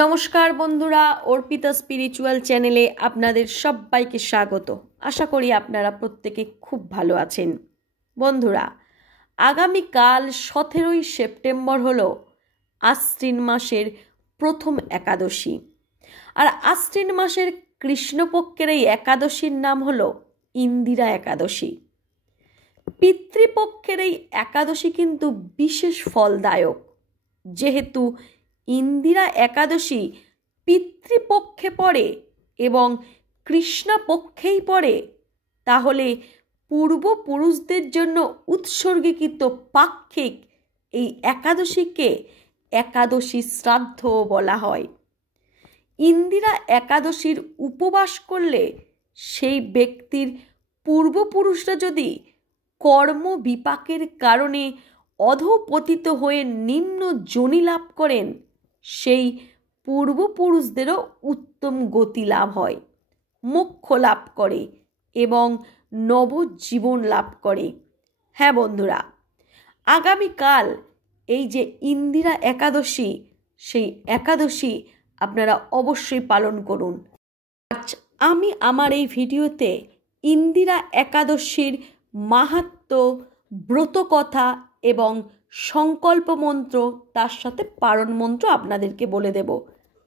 নমস্কার বন্ধুরা, অর্পিতা স্পিরিচুয়াল চ্যানেলে আপনাদের সবাইকে স্বাগত। আশা করি আপনারা প্রত্যেকে খুব ভালো আছেন। বন্ধুরা, আগামীকাল 17ই সেপ্টেম্বর হলো আশ্বিন মাসের প্রথম একাদশী। আর আশ্বিন মাসের কৃষ্ণপক্ষের এই একাদশীর নাম হলো ইন্দিরা একাদশী। পিতৃপক্ষের এই একাদশী কিন্তু বিশেষ ফলদায়ক। যেহেতু ইন্দিরা একাদশী পিতৃপক্ষে পড়ে এবং কৃষ্ণপক্ষেই পড়ে, তাহলে পূর্বপুরুষদের জন্য উৎসর্গীকৃত পাক্ষিক এই একাদশীকে একাদশী শ্রাদ্ধ বলা হয়। ইন্দিরা একাদশীর উপবাস করলে সেই ব্যক্তির পূর্বপুরুষরা যদি কর্ম বিপাকের কারণে অধঃপতিত হয়ে নিম্ন যোনি লাভ করেন, সেই পূর্বপুরুষদেরও উত্তম গতি লাভ হয়, মোক্ষ লাভ করে এবং নবজীবন লাভ করে। হ্যাঁ বন্ধুরা, আগামীকাল এই যে ইন্দিরা একাদশী, সেই একাদশী আপনারা অবশ্যই পালন করুন। আজ আমি আমার এই ভিডিওতে ইন্দিরা একাদশীর মাহাত্ম্য, ব্রতকথা এবং সংকল্প মন্ত্র, তার সাথে পারণ মন্ত্র আপনাদেরকে বলে দেব।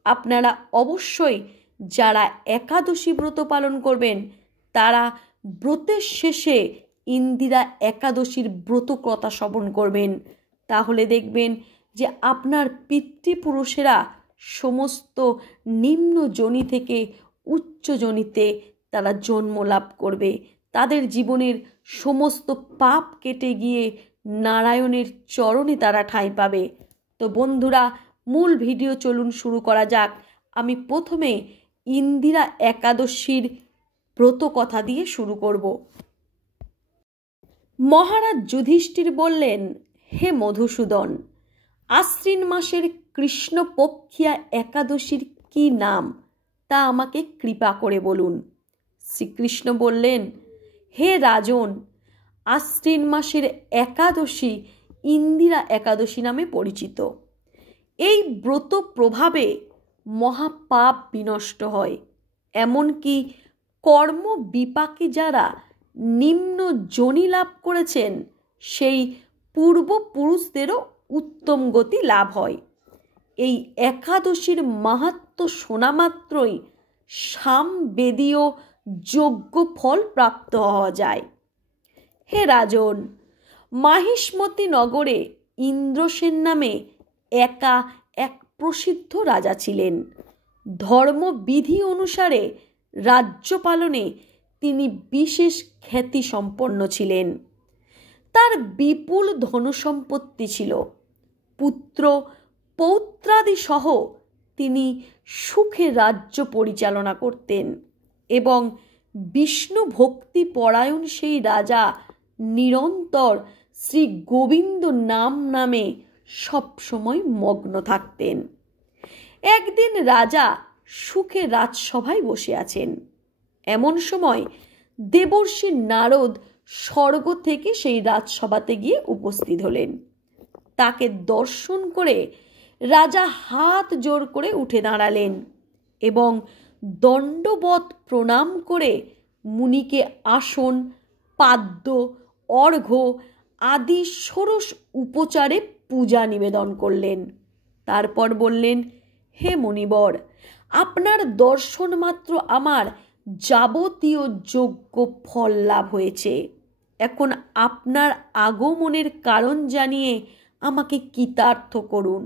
আপনারা অবশ্যই যারা একাদশী ব্রত পালন করবেন, তারা ব্রতের শেষে ইন্দিরা একাদশীর ব্রতকথা শ্রবণ করবেন। তাহলে দেখবেন যে আপনার পিতৃপুরুষেরা সমস্ত নিম্ন যোনি থেকে উচ্চ যোনিতে তারা জন্ম লাভ করবে। তাদের জীবনের সমস্ত পাপ কেটে গিয়ে নারায়ণের চরণে তারা ঠাঁই পাবে। তো বন্ধুরা, মূল ভিডিও চলুন শুরু করা যাক। আমি প্রথমে ইন্দিরা একাদশীর ব্রত কথা দিয়ে শুরু করব। মহারাজ যুধিষ্ঠির বললেন, হে মধুসূদন, আশ্বিন মাসের কৃষ্ণপক্ষিয়া একাদশীর কি নাম তা আমাকে কৃপা করে বলুন। শ্রীকৃষ্ণ বললেন, হে রাজন, আশ্বিন মাসের একাদশী ইন্দিরা একাদশী নামে পরিচিত। এই ব্রত প্রভাবে মহাপাপ বিনষ্ট হয়, এমনকি কর্ম বিপাকে যারা নিম্ন যোনি লাভ করেছেন, সেই পূর্বপুরুষদেরও উত্তম গতি লাভ হয়। এই একাদশীর মাহাত্ম্য শোনা মাত্রই সামবেদীয় যজ্ঞ ফল প্রাপ্ত হওয়া যায়। হে রাজন, মাহিষ্মতি নগরে ইন্দ্রসেন নামে এক প্রসিদ্ধ রাজা ছিলেন। ধর্মবিধি অনুসারে রাজ্য পালনে তিনি বিশেষ খ্যাতি সম্পন্ন ছিলেন। তার বিপুল ধনসম্পত্তি ছিল। পুত্র পৌত্রাদি সহ তিনি সুখে রাজ্য পরিচালনা করতেন এবং বিষ্ণু ভক্তি পরায়ণ সেই রাজা নিরন্তর শ্রী গোবিন্দ নামে সবসময় মগ্ন থাকতেন। একদিন রাজা সুখে রাজসভায় বসে আছেন। এমন সময় দেবর্ষি নারদ স্বর্গ থেকে সেই রাজসভাতে গিয়ে উপস্থিত হলেন। তাকে দর্শন করে রাজা হাত জোর করে উঠে দাঁড়ালেন এবং দণ্ডবৎ প্রণাম করে মুনিকে আসন, পাদ্য, অর্ঘ্য আদি ষোড়শ উপচারে পূজা নিবেদন করলেন। তারপর বললেন, হে মুনিবর, আপনার দর্শন মাত্র আমার যাবতীয় যোগ্য ফল লাভ হয়েছে। এখন আপনার আগমনের কারণ জানিয়ে আমাকে কৃতার্থ করুন।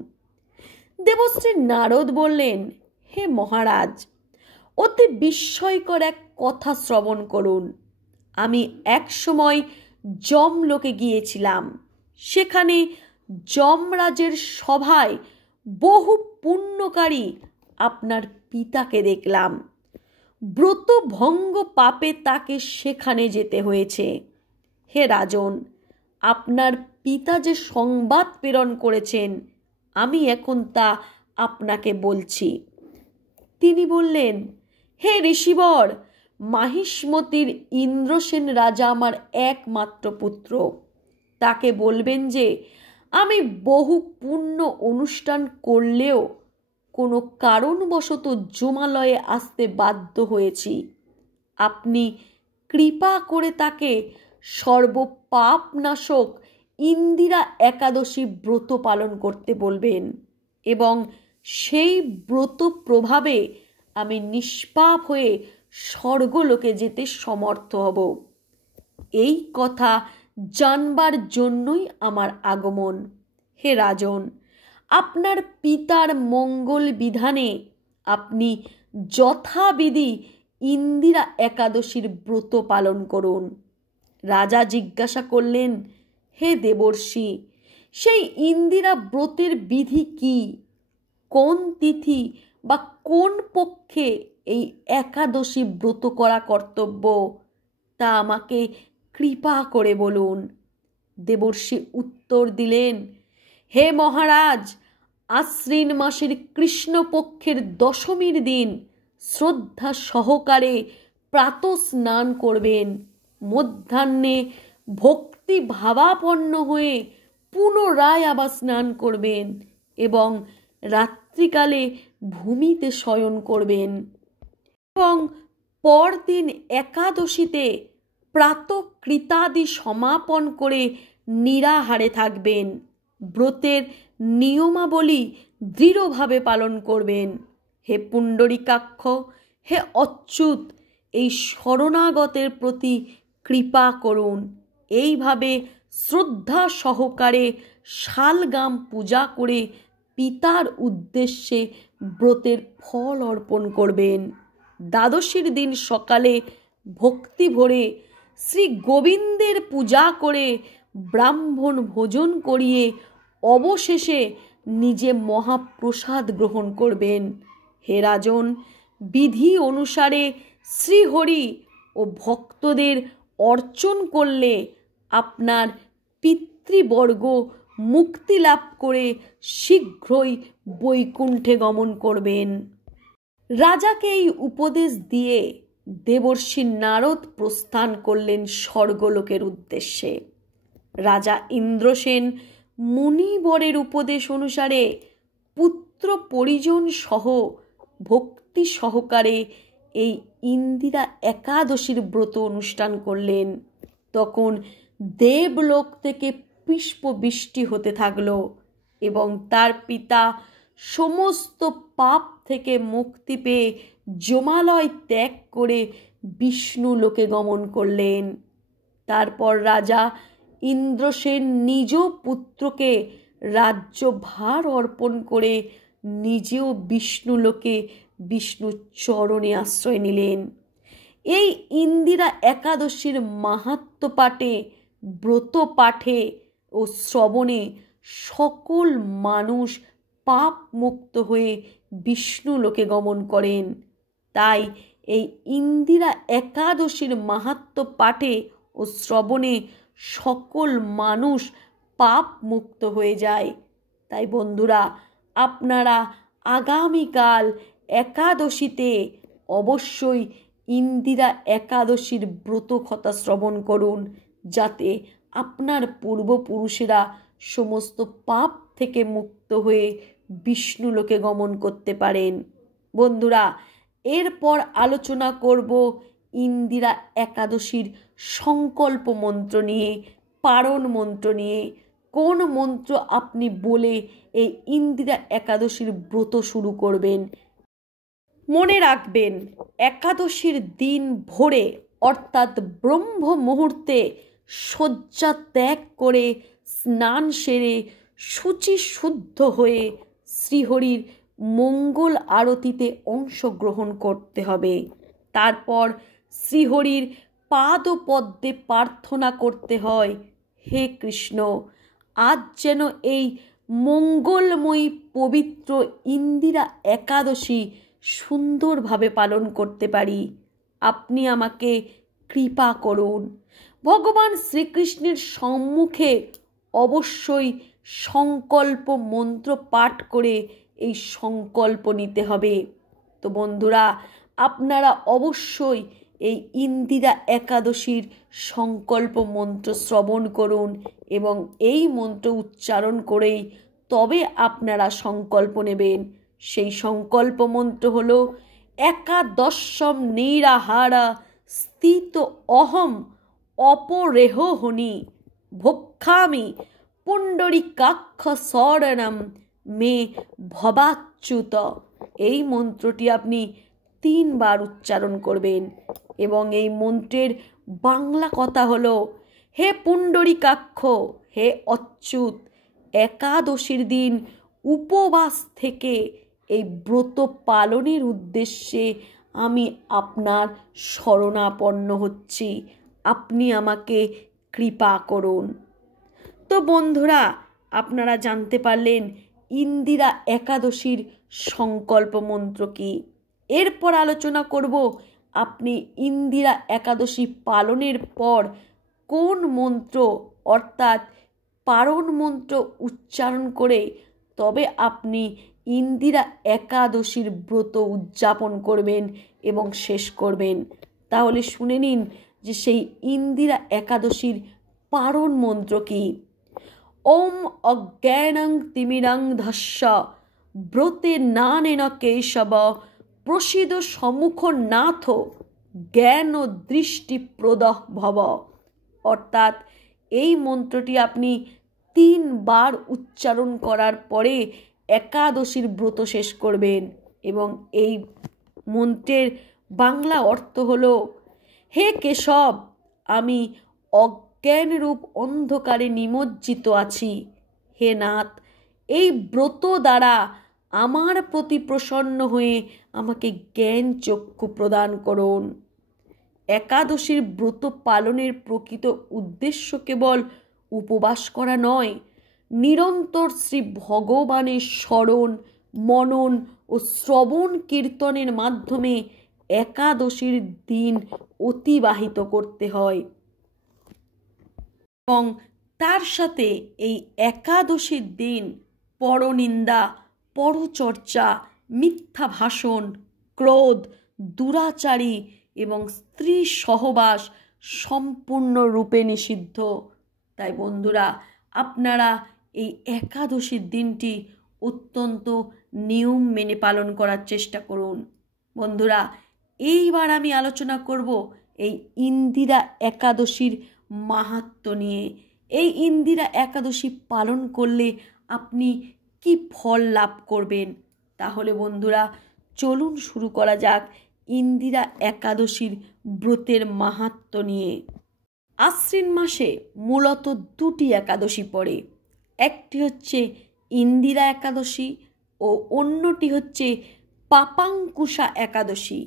দেবশ্রী নারদ বললেন, হে মহারাজ, অতি বিস্ময়কর এক কথা শ্রবণ করুন। আমি এক সময় যমলোকে গিয়েছিলাম। সেখানে যমরাজের সভায় বহু পুণ্যকারী আপনার পিতাকে দেখলাম। ব্রতভঙ্গ পাপে তাকে সেখানে যেতে হয়েছে। হে রাজন, আপনার পিতা যে সংবাদ প্রেরণ করেছেন, আমি এখন তা আপনাকে বলছি। তিনি বললেন, হে ঋষিবর, মাহিষ্মতির ইন্দ্রসেন রাজা আমার একমাত্র পুত্র। তাকে বলবেন যে আমি বহু পুণ্য অনুষ্ঠান করলেও কোনো কারণবশত জমালয়ে আসতে বাধ্য হয়েছি, আপনি কৃপা করে তাকে সর্বপাপনাশক ইন্দিরা একাদশী ব্রত পালন করতে বলবেন এবং সেই ব্রত প্রভাবে আমি নিষ্পাপ হয়ে স্বর্গলোকে যেতে সমর্থ হব। এই কথা জানবার জন্যই আমার আগমন। হে রাজন, আপনার পিতার মঙ্গল বিধানে আপনি যথাবিধি ইন্দিরা একাদশীর ব্রত পালন করুন। রাজা জিজ্ঞাসা করলেন, হে দেবর্ষি, সেই ইন্দিরা ব্রতের বিধি কি? কোন তিথি বা কোন পক্ষে এই একাদশী ব্রত করা কর্তব্য, তা আমাকে কৃপা করে বলুন। দেবর্ষি উত্তর দিলেন, হে মহারাজ, আশ্বিন মাসের কৃষ্ণপক্ষের দশমীর দিন শ্রদ্ধা সহকারে প্রাতঃ স্নান করবেন, মধ্যাহ্নে ভক্তি ভাবাপন্ন হয়ে পুনরায় আবার স্নান করবেন এবং রাত্রিকালে ভূমিতে শয়ন করবেন এবং পরদিন একাদশীতে প্রাতঃকৃতাদি সমাপন করে নিরাহারে থাকবেন। ব্রতের নিয়মাবলী দৃঢ়ভাবে পালন করবেন। হে পুণ্ডরীকাক্ষ, হে অচ্যুত, এই শরণাগতের প্রতি কৃপা করুন। এইভাবে শ্রদ্ধা সহকারে শালগ্রাম পূজা করে পিতার উদ্দেশ্যে ব্রতের ফল অর্পণ করবেন। দ্বাদশীর দিন সকালে ভক্তি ভরে শ্রী গোবিন্দের পূজা করে ব্রাহ্মণ ভোজন করিয়ে অবশেষে নিজে মহাপ্রসাদ গ্রহণ করবেন। হে রাজন, বিধি অনুসারে শ্রীহরি ও ভক্তদের অর্চন করলে আপনার পিতৃবর্গ মুক্তি লাভ করে শীঘ্রই বৈকুণ্ঠে গমন করবেন। রাজাকে এই উপদেশ দিয়ে দেবর্ষি নারদ প্রস্থান করলেন স্বর্গলোকের উদ্দেশ্যে। রাজা ইন্দ্রসেন মুনিবরের উপদেশ অনুসারে পুত্র পরিজন সহ ভক্তি সহকারে এই ইন্দিরা একাদশীর ব্রত অনুষ্ঠান করলেন। তখন দেবলোক থেকে পুষ্প বৃষ্টি হতে থাকলো এবং তার পিতা সমস্ত পাপ থেকে মুক্তি পেয়ে জমালয় ত্যাগ করে বিষ্ণু লোকে গমন করলেন। তারপর রাজা ইন্দ্রসেন নিজ পুত্রকে রাজ্যভার অর্পণ করে নিজেও বিষ্ণু লোকে বিষ্ণুর চরণে আশ্রয় নিলেন। এই ইন্দিরা একাদশীর মাহাত্ম্য পাঠে, ব্রত পাঠে ও শ্রবণে সকল মানুষ পাপ মুক্ত হয়ে বিষ্ণু লোকে গমন করেন। তাই এই ইন্দিরা একাদশীর মাহাত্ম্য পাঠে ও শ্রবণে সকল মানুষ পাপ মুক্ত হয়ে যায়। তাই বন্ধুরা, আপনারা আগামীকাল একাদশীতে অবশ্যই ইন্দিরা একাদশীর ব্রত কথা শ্রবণ করুন, যাতে আপনার পূর্বপুরুষেরা সমস্ত পাপ থেকে মুক্ত হয়ে বিষ্ণু লোকে গমন করতে পারেন। বন্ধুরা, এরপর আলোচনা করব ইন্দিরা একাদশীর সংকল্প মন্ত্র নিয়ে, পারণ মন্ত্র নিয়ে। কোন মন্ত্র আপনি বলে এই ইন্দিরা একাদশীর ব্রত শুরু করবেন। মনে রাখবেন, একাদশীর দিন ভোরে অর্থাৎ ব্রহ্ম মুহূর্তে শয্যা ত্যাগ করে স্নান সেরে শুচি শুদ্ধ হয়ে শ্রীহরির মঙ্গল আরতিতে অংশগ্রহণ করতে হবে। তারপর শ্রীহরির পাদপদ্মে প্রার্থনা করতে হয়, হে কৃষ্ণ, আজ যেন এই মঙ্গলময়ী পবিত্র ইন্দিরা একাদশী সুন্দরভাবে পালন করতে পারি। আপনি আমাকে কৃপা করুন। ভগবান শ্রীকৃষ্ণের সম্মুখে অবশ্যই সংকল্প মন্ত্র পাঠ করে এই সংকল্প নিতে হবে। তো বন্ধুরা, আপনারা অবশ্যই এই ইন্দিরা একাদশীর সংকল্প মন্ত্র শ্রবণ করুন এবং এই মন্ত্র উচ্চারণ করেই তবে আপনারা সংকল্প নেবেন। সেই সংকল্প মন্ত্র হলো একাদশম নিরাহারা স্থিত অহম অপরেহ হনি ভক্ষামি পুণ্ডরিকাক্ষ শরণম মে ভবাচ্যুত। এই মন্ত্রটি আপনি 3 বার উচ্চারণ করবেন এবং এই মন্ত্রের বাংলা কথা হলো, হে পুণ্ডরিকাক্ষ, হে অচ্যুত, একাদশীর দিন উপবাস থেকে এই ব্রত পালনের উদ্দেশ্যে আমি আপনার শরণাপন্ন হচ্ছি, আপনি আমাকে কৃপা করুন। তো বন্ধুরা, আপনারা জানতে পারলেন ইন্দিরা একাদশীর সংকল্প মন্ত্র কি। এরপর আলোচনা করব আপনি ইন্দিরা একাদশী পালনের পর কোন মন্ত্র অর্থাৎ পারণ মন্ত্র উচ্চারণ করে তবে আপনি ইন্দিরা একাদশীর ব্রত উদযাপন করবেন এবং শেষ করবেন। তাহলে শুনে নিন যে সেই ইন্দিরা একাদশীর পারণ মন্ত্র কি। ওম অজ্ঞানং তিমিরং ধস্য ব্রতে নানেন কেশব প্রসিদ সম্মুখ নাথ জ্ঞান দৃষ্টি প্রদহ ভব। অর্থাৎ এই মন্ত্রটি আপনি 3 বার উচ্চারণ করার পরে একাদশীর ব্রত শেষ করবেন এবং এই মন্ত্রের বাংলা অর্থ হলো, হে কেশব, আমি অজ্ঞানরূপ অন্ধকারে নিমজ্জিত আছি। হে নাথ, এই ব্রত দ্বারা আমার প্রতি প্রসন্ন হয়ে আমাকে জ্ঞান চক্ষু প্রদান করুন। একাদশীর ব্রত পালনের প্রকৃত উদ্দেশ্য কেবল উপবাস করা নয়, নিরন্তর শ্রী ভগবানের স্মরণ, মনন ও শ্রবণ কীর্তনের মাধ্যমে একাদশীর দিন অতিবাহিত করতে হয় এবং তার সাথে এই একাদশীর দিন পরনিন্দা, পরচর্চা, মিথ্যা ভাষণ, ক্রোধ, দুরাচারী এবং স্ত্রী সহবাস সম্পূর্ণরূপে নিষিদ্ধ। তাই বন্ধুরা, আপনারা এই একাদশীর দিনটি অত্যন্ত নিয়ম মেনে পালন করার চেষ্টা করুন। বন্ধুরা, এইবার আমি আলোচনা করব এই ইন্দিরা একাদশীর মাহাত্ম্য নিয়ে। এই ইন্দিরা একাদশী পালন করলে আপনি কি ফল লাভ করবেন। তাহলে বন্ধুরা, চলুন শুরু করা যাক ইন্দিরা একাদশীর ব্রতের মাহাত্ম্য নিয়ে। আশ্বিন মাসে মূলত 2টি একাদশী পড়ে। একটি হচ্ছে ইন্দিরা একাদশী ও অন্যটি হচ্ছে পাপাঙ্কুশা একাদশী।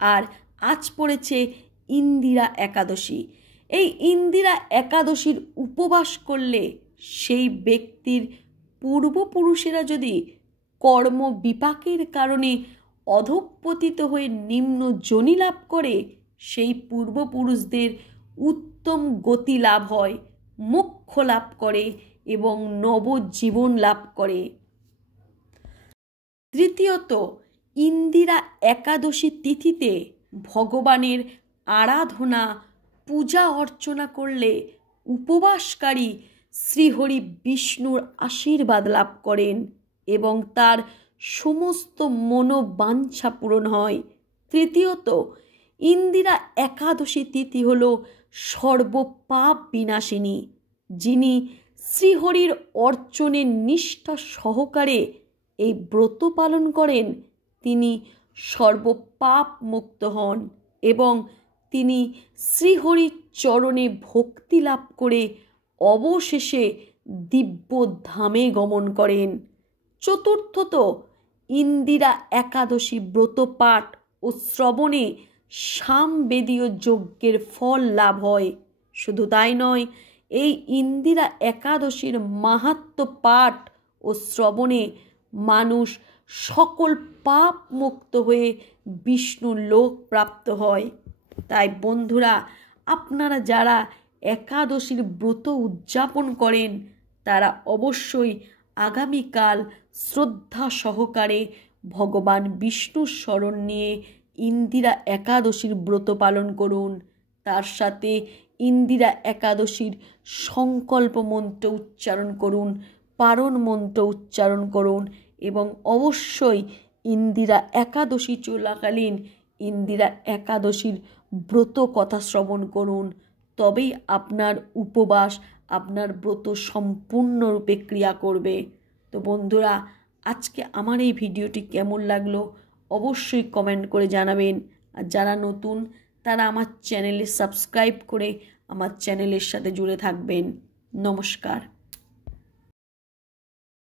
আর আজ পড়েছে ইন্দিরা একাদশী। এই ইন্দিরা একাদশীর উপবাস করলে সেই ব্যক্তির পূর্বপুরুষেরা যদি কর্ম বিপাকের কারণে অধঃপতিত হয়ে নিম্ন যোনি লাভ করে, সেই পূর্বপুরুষদের উত্তম গতি লাভ হয়, মোক্ষ লাভ করে এবং নবজীবন লাভ করে। তৃতীয়ত, ইন্দিরা একাদশী তিথিতে ভগবানের আরাধনা, পূজা অর্চনা করলে উপবাসকারী শ্রীহরি বিষ্ণুর আশীর্বাদ লাভ করেন এবং তার সমস্ত মনোবাঞ্ছা পূরণ হয়। তৃতীয়ত, ইন্দিরা একাদশী তিথি হল সর্বপাপ বিনাশিনী। যিনি শ্রীহরির অর্চনের নিষ্ঠা সহকারে এই ব্রত পালন করেন, তিনি সর্বপাপ মুক্ত হন এবং তিনি শ্রীহরির চরণে ভক্তি লাভ করে অবশেষে দিব্য ধামে গমন করেন। চতুর্থত, ইন্দিরা একাদশী ব্রত পাঠ ও শ্রবণে সামবেদীয় যজ্ঞের ফল লাভ হয়। শুধু তাই নয়, এই ইন্দিরা একাদশীর মাহাত্ম্য পাঠ ও শ্রবণে মানুষ সকল পাপ মুক্ত হয়ে বিষ্ণু লোক প্রাপ্ত হয়। তাই বন্ধুরা, আপনারা যারা একাদশীর ব্রত উদযাপন করেন তারা অবশ্যই আগামীকাল শ্রদ্ধা সহকারে ভগবান বিষ্ণুর স্মরণ নিয়ে ইন্দিরা একাদশীর ব্রত পালন করুন। তার সাথে ইন্দিরা একাদশীর সংকল্প মন্ত্র উচ্চারণ করুন, পারণ মন্ত্র উচ্চারণ করুন এবং অবশ্যই ইন্দিরা একাদশী চলাকালীন ইন্দিরা একাদশীর ব্রত কথা শ্রবণ করুন। তবেই আপনার উপবাস, আপনার ব্রত সম্পূর্ণরূপে ক্রিয়া করবে। তো বন্ধুরা, আজকে আমার এই ভিডিওটি কেমন লাগলো অবশ্যই কমেন্ট করে জানাবেন। আর যারা নতুন তারা আমার চ্যানেলে সাবস্ক্রাইব করে আমার চ্যানেলের সাথে জুড়ে থাকবেন। নমস্কার।